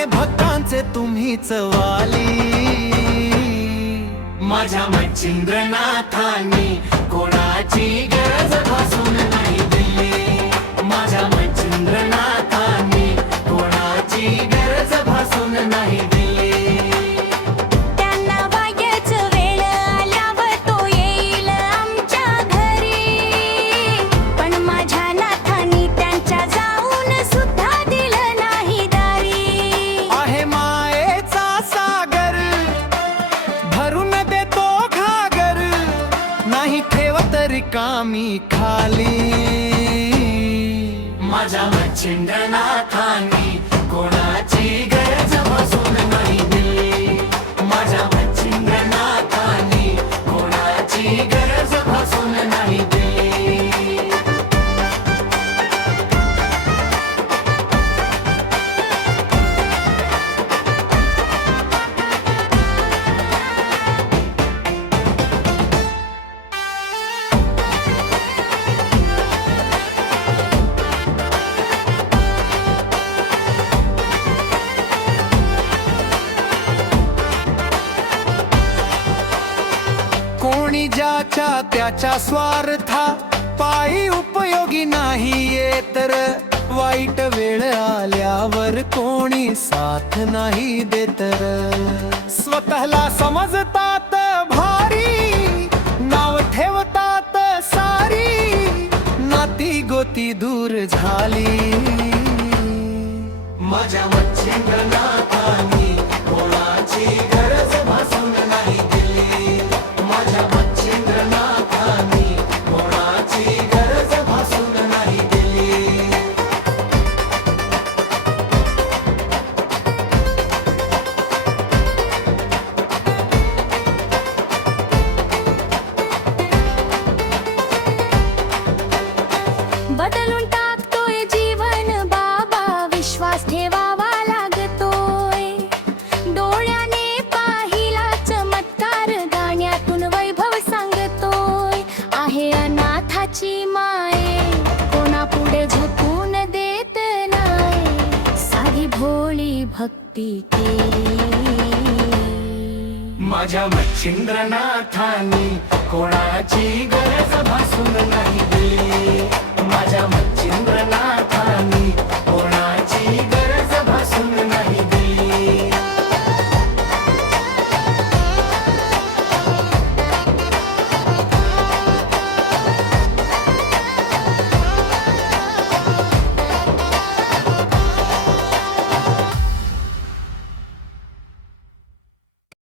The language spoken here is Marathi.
आहे भक्तांचे तुम्हीच वाली। माझ्या मच्छिंद्रनाथांनी कोणाची गरज भासून नाही दिली। माझ्या मच्छिंद्रनाथांनी कोणाची गरज भासून नाही दिली। त्यांना वाग्याच वेळ आल्यावर तो येईल आमच्या घरी, पण माझ्या नाथांनी त्यांच्या जाऊन सुद्धा दिलं नाही दारी। आहे मायेचा सागर भरून देतो घागर, नाही ठेवत रिकामी खाली। माझ्या मच्छिंद्रनाथांनी कोणाची गरज भासून नाही दिली। माझ्या मच्छिंद्रनाथांनी कोणाची गरज भासून नाही दिली। कोणी ज्याच्या त्याच्या स्वार्था पायी उपयोगी नाहीये, तर वाईट वेळ आल्यावर कोणी साथ नाही देतर। स्वतःला समजतात भारी, नाव ठेवतात सारी, नाती गोती दूर झाली। माझ्या मच्छिंद्रनाथांनी कोणाची गरज भासून नाही दिली। माझ्या मच्छिंद्रनाथांनी कोणाची गरज भासून नाही दिली। बदलून टाकतोय जीवन बाबा, विश्वास ठेवावा लागतोय। डोळ्याने पाहिला चमत्कार, गाण्यातून वैभव सांगतोय। आहे अनाथाची माये, कोणापुढे झुकून देत नाही, साधी भोळी भक्ती केली। माझ्या मच्छिंद्रनाथांनी कोणाची गरज भासून नाही दिली। माझ्या